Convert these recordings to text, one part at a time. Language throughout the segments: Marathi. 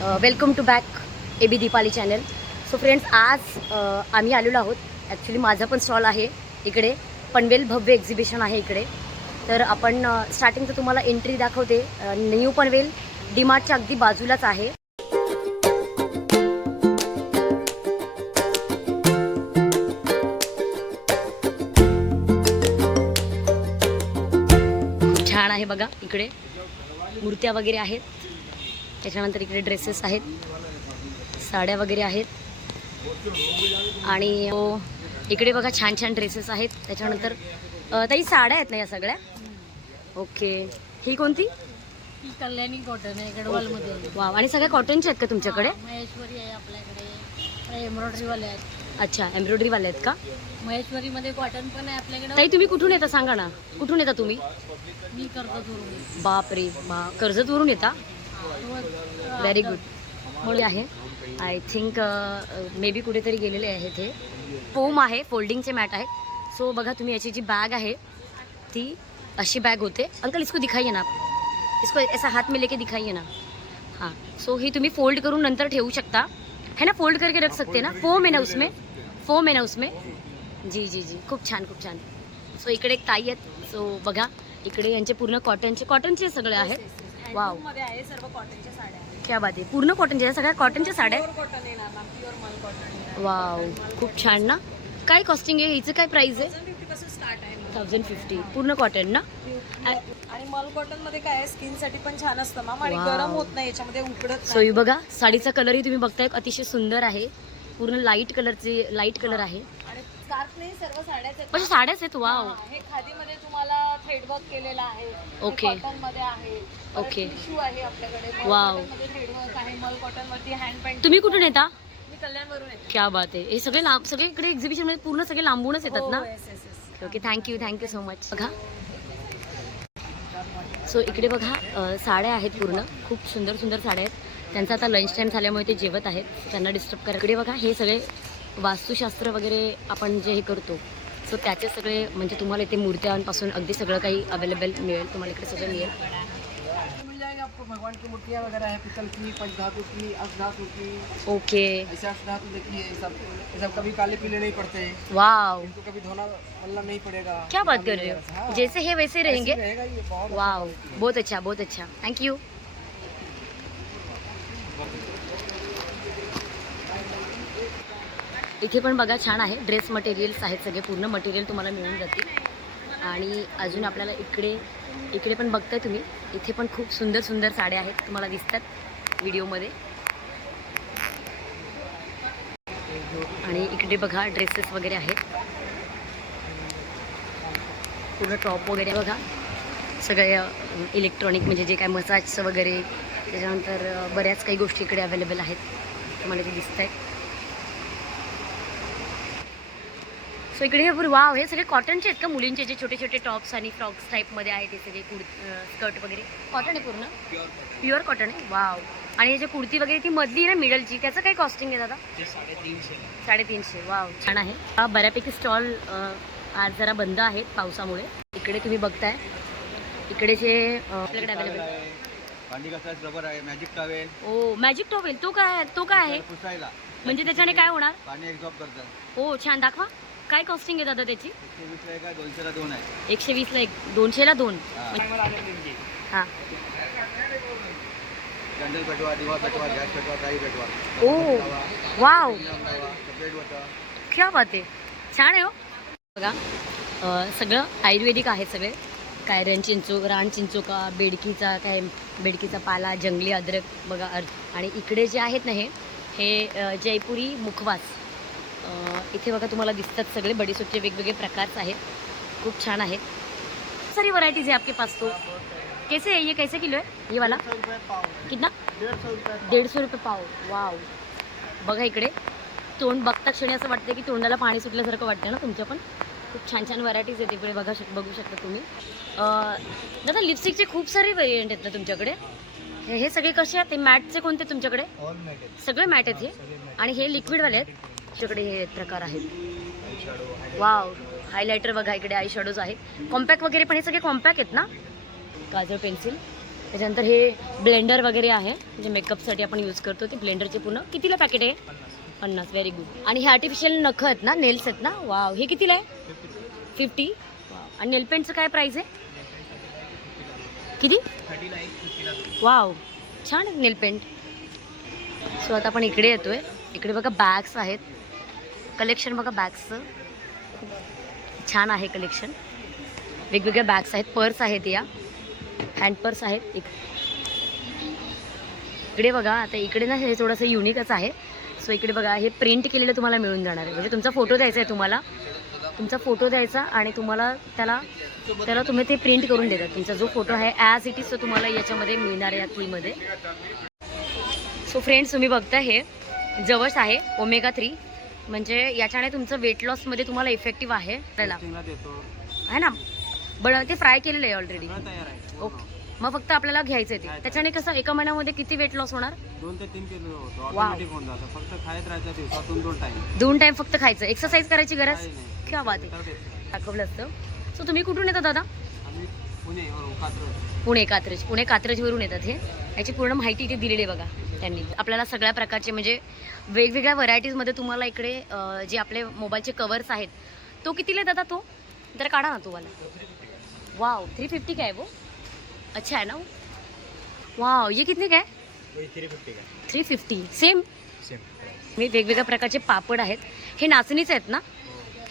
Welcome to back AB Deepali channel. So friends, आज आम्ही आलेलो आहोत. ॲक्च्युली माझा पण स्टॉल आहे इकडे. पनवेल भव्य एक्झिबिशन आहे इकडे. तर आपण स्टार्टिंगचं तुम्हाला एंट्री दाखवते. न्यू पनवेल डीमार्टच्या अगदी बाजूलाच आहे. छान आहे बघा, इकडे मूर्त्या वगैरे आहेत. त्याच्यानंतर इकडे ड्रेसेस आहेत, साड्या वगैरे आहेत. आणि इकडे बघा छान छान ड्रेसेस आहेत. त्याच्यानंतर ताई साड्या आहेत ना या सगळ्या. ओके, ही कोणती? ही कल्याणी कॉटन आहे गडवालमध्ये. वाव, आणि सगळ्या कॉटनच्या आहेत का तुमच्याकडे? महेश्वरी आहे आपल्याकडे, एम्ब्रॉयडरीवाले आहेत. अच्छा, एम्ब्रॉयडरीवाले आहेत का? महेश्वरीमध्ये कॉटन पण आहे आपल्याकडे. ताई तुम्ही कुठून येता सांगा ना, कुठून येता तुम्ही? मी कर्जतवरून. बापरे, कर्जतवरून येता? Very good. मुळे आहे आय थिंक मे बी कुठेतरी गेलेले आहे. ते फोम आहे, फोल्डिंगचे मॅट आहेत. सो बघा तुम्ही, याची जी बॅग आहे ती अशी बॅग होते. अंकल इसको दिखाइए ना, इसको ऐसा हाथ में लेके दिखाइए ना. हाँ, सो ही तुम्ही फोल्ड करून नंतर ठेवू शकता है ना, फोल्ड करके रख सकते ना. फोम है ना उसमें, फोम है ना उसमें. जी जी जी, खूप छान खूप छान. सो इकडे एक ताई आहेत. सो बघा इकडे यांचे पूर्ण कॉटनचे सगळे आहेत. वाव, मध्ये आहे सर्व कॉटनच्या साड्या. क्या बात आहे, पूर्ण कॉटनच्या सगळ्या कॉटनच्या साड्या आहेत. कॉटन येणार ना, प्युअर मल कॉटन. वाव, खूप छान ना. काय कॉस्टिंग आहे हिचं, काय प्राइस आहे? 1050 पासून स्टार्ट आहे. 1050. पूर्ण कॉटन ना. आणि मल कॉटन मध्ये काय आहे, स्किन साठी पण छान असतं मॅम. आणि Wow. गरम होत नाही, याच्यामध्ये उकडत सो ही बघा, साडीचा कलरही तुम्ही बघताय, अतिशय सुंदर आहे. पूर्ण लाईट कलर आहे. आणि स्कार्फ नाही, सर्व साड्याच आहेत. म्हणजे साड्याच आहेत. वाव, हे खादीमध्ये तुम्हाला थ्रेड वर्क केलेला आहे. Okay. कॉटन मध्ये आहे. Okay. टिश्यू आहे आपल्याकडे. Wow. मध्ये थ्रेड वर्क आहे. मल कॉटन वरती हँड पेंट. तुम्ही कुठून येता? मी कल्याणवरून येते. क्या बात आहे. हे सगळे सगळे इकडे एक्झिबिशन मध्ये पूर्ण सगळे लांबूनच येतात ना. Yes, yes, yes. Okay, thank you so much. बघा, सो इकडे बघा साड्या आहेत पूर्ण. खूप सुंदर सुंदर साड्या आहेत. त्यांचा आता लंच टाईम झाल्यामुळे ते जेवत आहेत, त्यांना डिस्टर्ब करा. इकडे बघा, हे सगळे वास्तुशास्त्र वगैरे आपण जे हे करतो, सो त्याचे सगळे म्हणजे तुम्हाला इथे मूर्त्यांपासून अगदी सगळं काही अवेलेबल मिळेल. तुम्हाला इकडे सगळं मिळेल. मिल जाएगा आपको. भगवान की मूर्तियाँ वगैरह है, पितल की, पंचधातु की, अष्टधातु की. ओके, ऐसे अष्टधातु देखिए, ये सब कभी काले पीले नहीं पड़ते. वाव, इनको कभी धोना मलना नहीं पड़ेगा. क्या बात कर रहे हाँ, हो. जैसे है वैसे रहेंगे. ऐसे रहेगा ये. बहुत वाव, बहुत अच्छा. थँक्यू. इथे पण बघा छान आहे. ड्रेस मटेरियल्स आहेत, सगळे पूर्ण मटेरियल तुम्हाला मिळून जातील. आणि अजून आपल्याला इकडे पण बघताय तुम्ही, इथे पण खूप सुंदर सुंदर साड्या आहेत, तुम्हाला दिसतात व्हिडिओमध्ये. आणि इकडे बघा ड्रेसेस वगैरे आहेत, पूर्ण टॉप वगैरे बघा. सगळे इलेक्ट्रॉनिक म्हणजे जे काय मसाजचं वगैरे, त्याच्यानंतर बऱ्याच काही गोष्टी इकडे अवेलेबल आहेत, तुम्हाला ते दिसत आहेत. सो इकडे हे वाव, हे सगळे कॉटनचे आहेत का? मुलींचे जे छोटे छोटे टॉप्स आणि फ्रॉक्स टाईपमध्ये आहेत, ते सगळे स्कर्ट वगैरे कॉटन आहे, पूर्ण प्युअर कॉटन आहे. वाव, आणि हे जे कुर्ती वगैरे ती मधली आहे ना मिडलची, त्याचं काही कॉस्टिंग आहे दादा? 350. वाव, छान आहे. हा बऱ्यापैकी स्टॉल आज जरा बंद आहेत पावसामुळे. इकडे तुम्ही बघताय, इकडे जे आपल्याकडे अवेलेबल भांडी घासायचं रबर आहे, मॅजिक टॉवेल. ओ, मॅजिक टॉवेल, तो काय आहे? पुसायला म्हणजे त्याच्याने काय होणार? पाणी एक्झॉर्ब करतं. हो, छान. दाखवा, काय कॉस्टिंग आहे दादा त्याची? 120 आहे का, 200ला 2 आहे. 120ला 1, 200ला 2. हां. कॅन्डल पेटवा, दिवा पेटवा, गॅस पेटवा, काही पेटवा. ओ, वाव, सफेद होतं. क्या बात आहे. छान आहे हो. बघा सगळं आयुर्वेदिक आहे सगळे. काय रान चिंचोका, बेडकीचा पाला, जंगली अद्रक बघा. आणि इकडे जे आहेत ना, हे जयपुरी मुखवास. इथे बघा तुम्हाला दिसतात सगळे बडीशेपचे वेगवेगळे प्रकार आहेत, खूप छान आहेत. सारी व्हरायटीज आहे आपके पास. तो कैसे है, ये कैसे किलो है ये वाला? 150 रुपये पाव. कितना? 150 रुपये पाव. वाव, बघा इकडे तोंड बघता क्षणी असं वाटतं की तोंडाला पाणी सुटल्यासारखं वाटतं ना तुमच्या पण. खूप छान छान व्हरायटीज आहेत इकडे, बघू शकता तुम्ही. दादा लिपस्टिकचे खूप सारे व्हेरियंट आहेत ना तुमच्याकडे. हे सगळे कसे आहेत? ते मॅटचे कोणते तुमच्याकडे? ऑल मॅट आहे. सगळे मॅट आहेत हे. आणि हे लिक्विडवाले आहेत. तुमच्याकडे हे प्रकार आहेत. वाव, हायलायटर बघा, इकडे आय शॅडोज आहेत. कॉम्पॅक्ट वगैरे पण हे सगळे कॉम्पॅक्ट आहेत ना. काजळ पेन्सिल त्याच्यानंतर हे ब्लेंडर वगैरे आहे जे मेकअपसाठी आपण यूज करतो ते ब्लेंडरचे पूर्ण कितीला पॅकेट आहे 50 व्हेरी गुड. आणि हे आर्टिफिशियल नख आहेत ना नेल्स आहेत ना वाव हे कितीला आहे 50 आणि नेल पेंटचं काय प्राइस आहे किती वाव छान आहे नेल पेंट. सो आता आपण इकडे येतोय. इकडे बघा बॅग्स आहेत कलेक्शन बघा बॅग्सचं छान आहे कलेक्शन. वेगवेगळ्या बॅग्स आहेत पर्स आहेत या हँड पर्स आहेत. इकडे बघा आता इकडे ना हे थोडंसं युनिकच आहे. सो इकडे बघा हे प्रिंट केलेलं तुम्हाला मिळून जाणार आहे म्हणजे तुमचा फोटो द्यायचा आहे तुम्हाला तुमचा फोटो द्यायचा आणि तुम्हाला त्याला तुम्ही ते प्रिंट करून देतात. तुमचा जो फोटो आहे ॲज इट इज तो तुम्हाला याच्यामध्ये मिळणार आहे या थीमध्ये. सो फ्रेंड्स तुम्ही बघता हे जवस आहे ओमेगा 3 म्हणजे याच्याने तुमचं वेट लॉसमध्ये तुम्हाला इफेक्टिव्ह आहे ना बरं ते फ्राय केलेलं आहे ऑलरेडी. ओके मग फक्त आपल्याला घ्यायचं आहे ते. त्याच्याने कसं एका महिन्यामध्ये किती वेट लॉस होणार 2 ते 3 किलो होतो ऑटोमॅटिक होऊन जातं. फक्त खायत राहायचं दिवसातून 2 टाइम फक्त खायचं एक्सरसाइज करायची गरज क्या बात आहे दाखवलं असतं. सो तुम्ही कुठून येतात दादा आम्ही पुणे कात्रजवरून येतात. हे याची पूर्ण माहिती इथे दिलेली आहे बघा त्यांनी आपल्याला सगळ्या प्रकारचे म्हणजे वेगवेगळ्या व्हरायटीजमध्ये तुम्हाला इकडे जे आपले मोबाईलचे कवर्स आहेत तो कितीला दादा तो जरा काढा ना तुम्हाला वाव 350 काय वो अच्छा है ना वाव ये कितने काय 350 सेम. मी वेगवेगळ्या प्रकारचे पापड आहेत हे नाचणीचे आहेत ना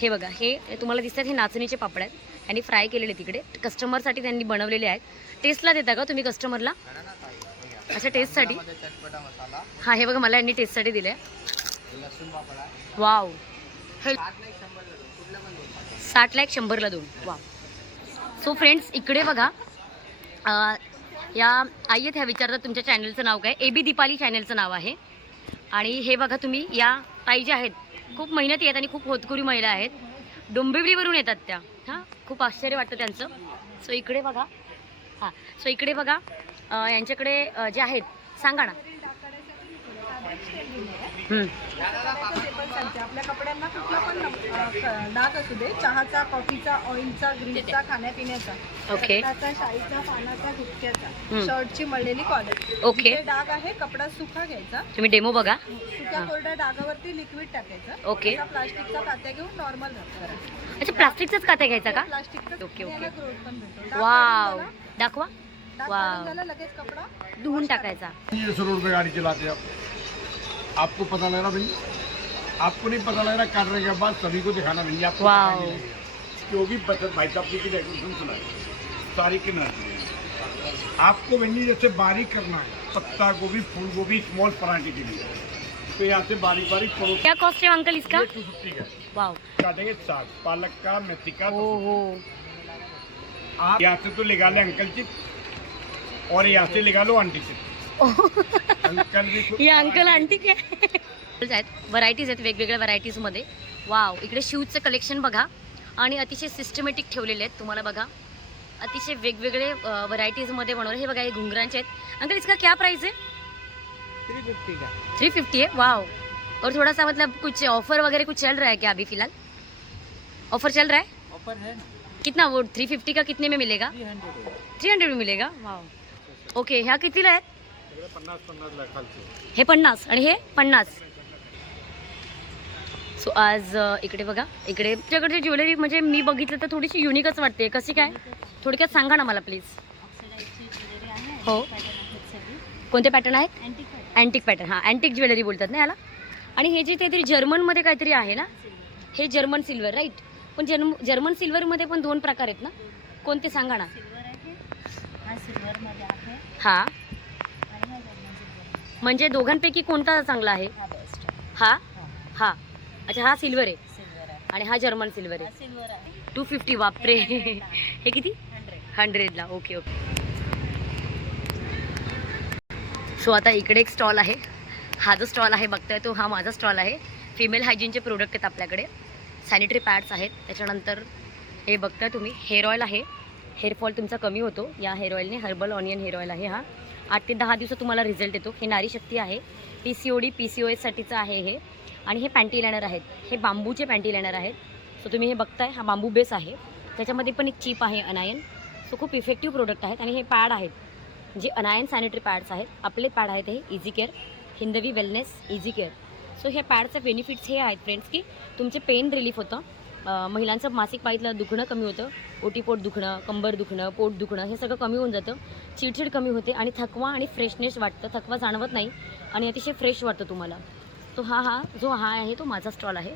हे बघा हे तुम्हाला दिसतात हे नाचणीचे पापड आहेत आणि फ्राय केलेले तिकडे कस्टमरसाठी त्यांनी बनवलेले आहेत. टेस्टला देता का तुम्ही कस्टमरला अच्छा टेस्टसाठी हां हे बघा मला यांनी टेस्टसाठी दिलं आहे वाव हे 60 लाख 100ला 2 वाव. सो फ्रेंड्स इकडे बघा या आई आहेत ह्या विचारतात तुमच्या चॅनलचं नाव काय AB दीपाली चॅनलचं नाव आहे. आणि हे बघा तुम्ही या ताई ज्या आहेत खूप मेहनती आहेत आणि खूप होतकरी महिला आहेत. डोंबिवलीवरून येतात त्या हां खूप आश्चर्य वाटतं त्यांचं. सो इकडे बघा हां सो इकडे बघा यांच्याकडे जे आहेत सांगा ना आपल्या कपड्यांना कुठला पण डाग असू दे चहाचा कॉफीचा ऑइलचा ग्रीनचा खाण्यापिण्याचा ओके शाईचा पानाचा गुटक्याचा शर्टची मळलेली कॉलर ओके डाग आहे कपडा सुका घ्यायचा तुम्ही डेमो बघा सुक्या कोरड्या डागावरती लिक्विड टाकायचं ओके प्लास्टिकचा कात्या घेऊन नॉर्मल अच्छा प्लास्टिकचाच कात्या घ्यायचा का प्लास्टिकचा ओके ओके ग्रोथ पण भेटतो वाव दाखवा डाग वाव झाला लगेच कपडा धुवून टाकायचा. 300 रोड पे गाड़ी चलाते आप आपको पता लग रहा भाई आपको नहीं पता लग रहा काटने के बाद सभी को दिखाना नहीं आपको वाव क्योंकि भाई साहब जी की डेकोरेशन सुना सारी की आपको भिंडी जैसे बारीक करना है पत्ता गोभी फूल गोभी स्मॉल पराठे के लिए तो यहाँ से बारीक बारीक परोस क्या कॉस्ट है अंकल इसका 250 का वाव काटेंगे 60 पालक का मेथी का ओ हो आप यहाँ से तो लगा ले अंकल जी और यहाँ से लगा लो आंटी से अंकल भी हे अंकल आंटी काय आहेत व्हरायटीज आहेत वेगवेगळ्या व्हरायटीजमध्ये. वाव इकडे शूजचं कलेक्शन बघा आणि अतिशय सिस्टमॅटिक ठेवलेले आहेत तुम्हाला बघा अतिशय वेगवेगळे व्हरायटीजमध्ये बनवले. हे बघा हे घुंगरांचे आहेत. अंकल इसका क्या प्राइस है 350 का 350 है वाव. और थोड़ा सा मतलब कुछ ऑफर वगैरह कुछ चल रहा है क्या अभी फिलहाल ऑफर चल रहा है ऑफर है कितना वो 350 का कितने में मिलेगा 300 में मिलेगा वाव. ओके ह्या कितीला आहेत 50 लाख हे 50 आणि हे 50. सो आज इकडे बघा इकडे तुझ्याकडची ज्वेलरी म्हणजे मी बघितलं तर थोडीशी युनिकच वाटते कशी काय थोडक्यात सांगा ना मला प्लीज. हो कोणते पॅटर्न आहेत अँटिक पॅटर्न हां अँटिक ज्वेलरी बोलतात ना याला. आणि हे जे काहीतरी जर्मनमध्ये काहीतरी आहे ना हे जर्मन सिल्वर राईट पण जर्मन सिल्वरमध्ये पण 2 प्रकार आहेत ना कोणते सांगा ना. हां म्हणजे दोघांपैकी कोणता चांगला आहे हा हा अच्छा हा सिल्वर आहे आणि हा जर्मन सिल्वर आहे 250 बापरे हे किती 100ला ओके ओके. सो आता इकडे एक स्टॉल आहे हा जो स्टॉल आहे बघताय तो हा माझा स्टॉल आहे. फिमेल हायजीनचे प्रोडक्ट आहेत आपल्याकडे सॅनिटरी पॅड्स आहेत. त्याच्यानंतर हे बघताय तुम्ही हेअर ऑइल आहे हेअरफॉल तुमचा कमी होतो या हेअर ऑइलने हर्बल ऑनियन हेअर ऑइल आहे. हा 8 ते 10 दिवसात तुम्हाला रिझल्ट येतो. हे नारी शक्ती आहे PCOD PCOS साठीचं आहे हे. आणि हे पॅन्टी लायनर आहेत हे बांबूचे पॅन्टी लायनर आहेत. सो तुम्ही हे बघताय हा बांबू बेस आहे त्याच्यामध्ये पण एक चीप आहे अनायन. सो खूप इफेक्टिव्ह प्रोडक्ट आहेत आणि हे पॅड आहेत जे अनायन सॅनिटरी पॅड्स आहेत, आपले पॅड आहेत हे इझी केअर, हिंदवी वेलनेस इझी केअर. सो ह्या पॅडचे बेनिफिट्स हे आहेत फ्रेंड्स की तुमचे पेन रिलीफ होतं, महिलांचं मासिक पाळीतलं दुखणं कमी होतं, ओटीपोट दुखणं, कंबर दुखणं, पोट दुखणं हे सगळं कमी होऊन जातं, चिडचिड कमी होते आणि थकवा आणि फ्रेशनेस वाटतं, थकवा जाणवत नाही आणि अतिशय फ्रेश वाटतं तुम्हाला. तो हा आहे तो माझा स्टॉल आहे.